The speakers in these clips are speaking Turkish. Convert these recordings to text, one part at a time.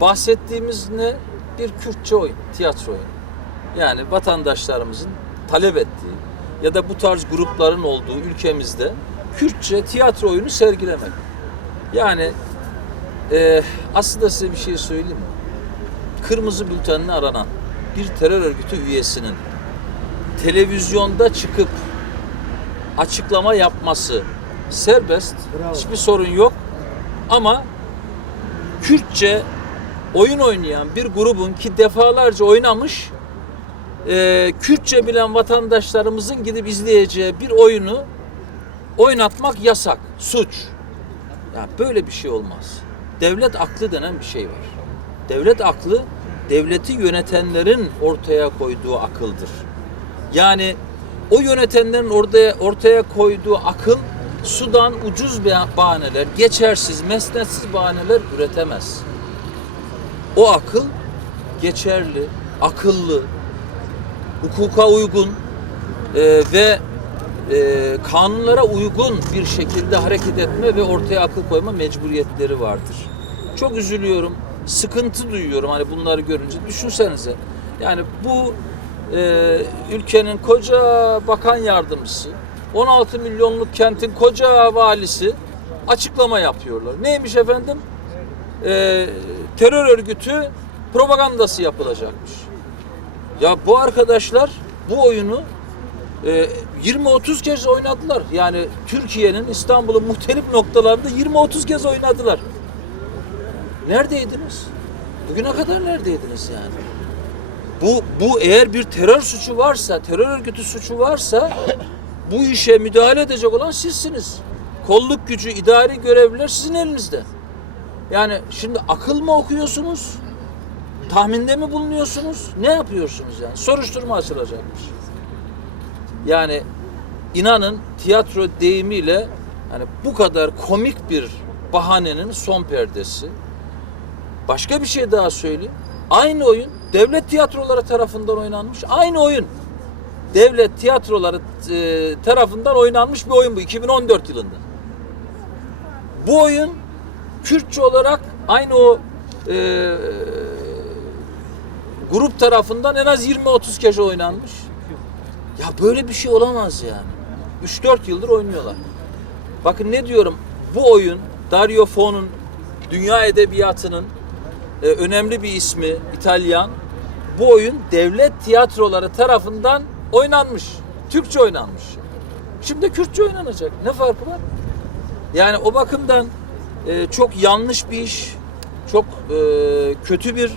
Bahsettiğimiz ne? Bir Kürtçe oyun, tiyatro oyunu. Yani vatandaşlarımızın talep ettiği ya da bu tarz grupların olduğu ülkemizde Kürtçe tiyatro oyunu sergilemek. Yani e, aslında size bir şey söyleyeyim mi? Kırmızı bültenine aranan bir terör örgütü üyesinin televizyonda çıkıp açıklama yapması serbest. Hiçbir sorun yok. Ama Kürtçe oyun oynayan bir grubun ki defalarca oynamış e, Kürtçe bilen vatandaşlarımızın gidip izleyeceği bir oyunu oynatmak yasak, suç. Ya böyle bir şey olmaz. Devlet aklı denen bir şey var. Devlet aklı devleti yönetenlerin ortaya koyduğu akıldır. Yani o yönetenlerin ortaya ortaya koyduğu akıl sudan ucuz ba- bahaneler, geçersiz, mesnetsiz bahaneler üretemez. O akıl geçerli, akıllı, hukuka uygun e, ve e, kanunlara uygun bir şekilde hareket etme ve ortaya akıl koyma mecburiyetleri vardır. Çok üzülüyorum, sıkıntı duyuyorum hani bunları görünce. Düşünsenize yani bu e, ülkenin koca bakan yardımcısı, 16 milyonluk kentin koca valisi açıklama yapıyorlar. Neymiş efendim? E, terör örgütü propagandası yapılacakmış. Ya bu arkadaşlar bu oyunu e, 20-30 kez oynadılar. Yani Türkiye'nin İstanbul'un muhtelif noktalarında 20-30 kez oynadılar. Neredeydiniz? Bugüne kadar neredeydiniz yani? Bu, bu eğer bir terör suçu varsa, terör örgütü suçu varsa bu işe müdahale edecek olan sizsiniz. Kolluk gücü, idari görevliler sizin elinizde. Yani şimdi akıl mı okuyorsunuz? Tahminde mi bulunuyorsunuz? Ne yapıyorsunuz yani? Soruşturma açılacakmış. Yani inanın tiyatro deyimiyle hani bu kadar komik bir bahanenin son perdesi. Başka bir şey daha söyleyeyim. Aynı oyun devlet tiyatroları tarafından oynanmış. Aynı oyun devlet tiyatroları e, tarafından oynanmış bir oyun bu 2014 yılında. Bu oyun Kürtçe olarak aynı o e, grup tarafından en az 20-30 kez oynanmış. Ya böyle bir şey olamaz yani. 3-4 yıldır oynuyorlar. Bakın ne diyorum bu oyun Dario Fo'nun dünya edebiyatının e, önemli bir ismi İtalyan. Bu oyun devlet tiyatroları tarafından oynanmış. Türkçe oynanmış. Şimdi Kürtçe oynanacak. Ne farkı var? Yani o bakımdan e, çok yanlış bir iş, çok e, kötü bir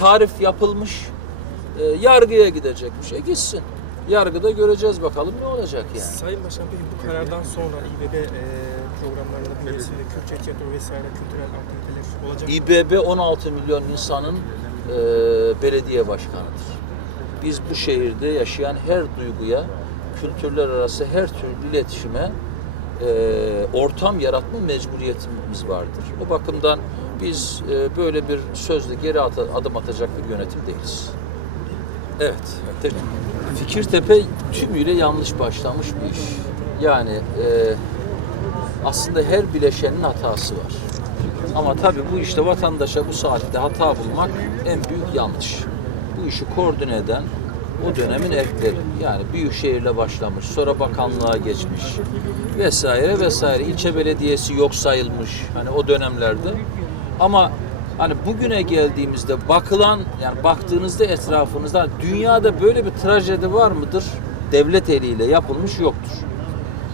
tarif yapılmış. E, yargıya gidecekmiş. E gitsin. Yargıda göreceğiz bakalım ne olacak yani. Sayın Başkan peki bu karardan sonra İBB e, programlarında bünyesinde Kürtçe tiyatro vesaire kültürel aktiviteler olacak mı? İBB 16 milyon insanın e, belediye başkanıdır. Biz bu şehirde yaşayan her duyguya, kültürler arası her türlü iletişime e, ortam yaratma mecburiyetimiz vardır. O bakımdan biz e, böyle bir sözle geri at- adım atacak bir yönetim değiliz. Evet. Te- Fikirtepe tümüyle yanlış başlamış bir iş. Yani e, aslında her bileşenin hatası var. Ama tabii bu işte vatandaşa bu saatte hata bulmak en büyük yanlış. Bu işi koordine eden o dönemin erkleri. Yani büyükşehirle başlamış, sonra bakanlığa geçmiş vesaire vesaire. İlçe belediyesi yok sayılmış hani o dönemlerde. Ama hani bugüne geldiğimizde bakılan yani baktığınızda etrafınızda dünyada böyle bir trajedi var mıdır? Devlet eliyle yapılmış yoktur.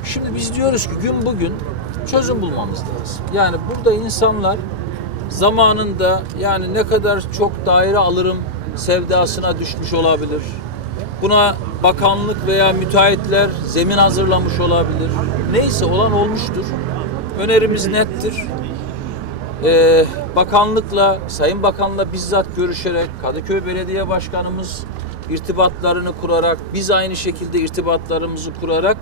Şimdi biz diyoruz ki gün bugün çözüm bulmamız lazım. Yani burada insanlar zamanında yani ne kadar çok daire alırım sevdasına düşmüş olabilir. Buna bakanlık veya müteahhitler zemin hazırlamış olabilir. Neyse olan olmuştur. Önerimiz nettir. Ee, bakanlıkla, Sayın Bakan'la bizzat görüşerek, Kadıköy Belediye Başkanımız irtibatlarını kurarak, biz aynı şekilde irtibatlarımızı kurarak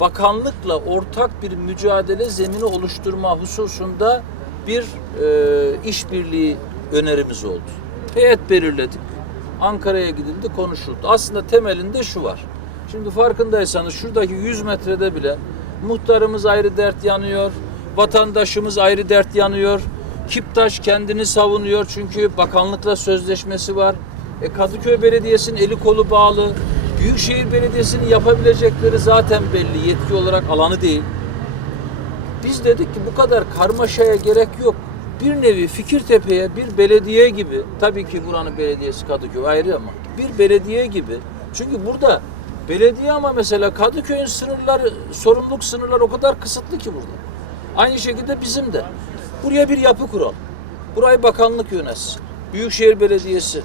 bakanlıkla ortak bir mücadele zemini oluşturma hususunda bir e, işbirliği önerimiz oldu. Heyet belirledik. Ankara'ya gidildi, konuşuldu. Aslında temelinde şu var. Şimdi farkındaysanız şuradaki 100 metrede bile muhtarımız ayrı dert yanıyor, vatandaşımız ayrı dert yanıyor, Kiptaş kendini savunuyor çünkü bakanlıkla sözleşmesi var. E Kadıköy Belediyesi'nin eli kolu bağlı. Büyükşehir Belediyesi'nin yapabilecekleri zaten belli. Yetki olarak alanı değil. Biz dedik ki bu kadar karmaşaya gerek yok. Bir nevi Fikirtepe'ye bir belediye gibi, tabii ki buranın belediyesi Kadıköy ayrı ama bir belediye gibi. Çünkü burada belediye ama mesela Kadıköy'ün sınırları, sorumluluk sınırları o kadar kısıtlı ki burada. Aynı şekilde bizim de. Buraya bir yapı kuralım. Burayı bakanlık yönetsin. Büyükşehir Belediyesi.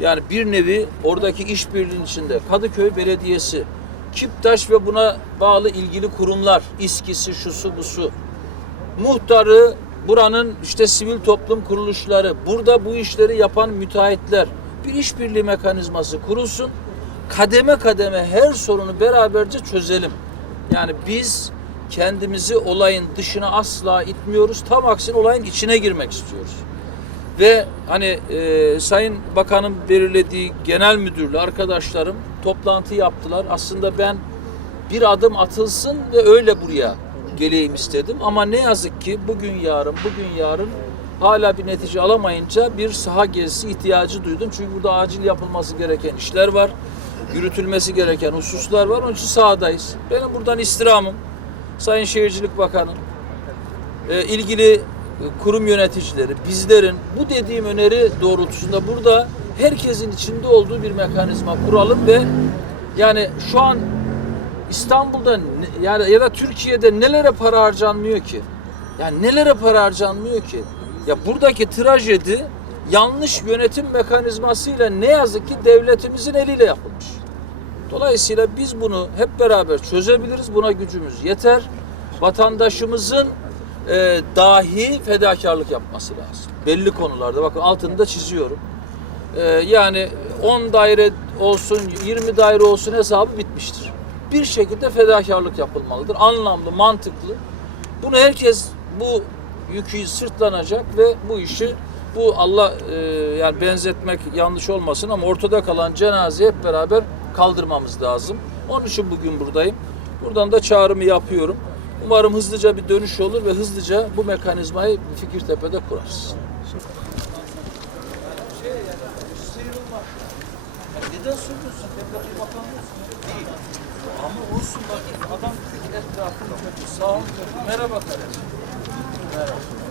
Yani bir nevi oradaki işbirliğinin içinde Kadıköy Belediyesi, Kiptaş ve buna bağlı ilgili kurumlar, İSKİ'si, şusu, busu, muhtarı, buranın işte sivil toplum kuruluşları, burada bu işleri yapan müteahhitler bir işbirliği mekanizması kurulsun. Kademe kademe her sorunu beraberce çözelim. Yani biz kendimizi olayın dışına asla itmiyoruz. Tam aksine olayın içine girmek istiyoruz. Ve hani e, Sayın Bakan'ın belirlediği genel müdürlü arkadaşlarım toplantı yaptılar. Aslında ben bir adım atılsın ve öyle buraya geleyim istedim. Ama ne yazık ki bugün yarın, bugün yarın hala bir netice alamayınca bir saha gezisi ihtiyacı duydum. Çünkü burada acil yapılması gereken işler var. Yürütülmesi gereken hususlar var. Onun için sahadayız. Benim buradan istirhamım Sayın Şehircilik Bakanı, e, ilgili kurum yöneticileri, bizlerin bu dediğim öneri doğrultusunda burada herkesin içinde olduğu bir mekanizma kuralım ve yani şu an İstanbul'da yani ya da Türkiye'de nelere para harcanmıyor ki? Yani nelere para harcanmıyor ki? Ya buradaki trajedi yanlış yönetim mekanizmasıyla ne yazık ki devletimizin eliyle yapılmış. Dolayısıyla biz bunu hep beraber çözebiliriz. Buna gücümüz yeter. Vatandaşımızın e, dahi fedakarlık yapması lazım. Belli konularda bakın altını da çiziyorum. E, yani 10 daire olsun, 20 daire olsun hesabı bitmiştir. Bir şekilde fedakarlık yapılmalıdır. Anlamlı, mantıklı. Bunu herkes bu yükü sırtlanacak ve bu işi bu Allah e, yani benzetmek yanlış olmasın ama ortada kalan cenazeyi hep beraber kaldırmamız lazım. Onun için bugün buradayım. Buradan da çağrımı yapıyorum. Umarım hızlıca bir dönüş olur ve hızlıca bu mekanizmayı Fikirtepe'de kurarız. Neden soruyorsun? Devlet bakanlığı değil. Ama olsun bak adam etrafında sağ ol. Merhaba kardeşim. Merhaba.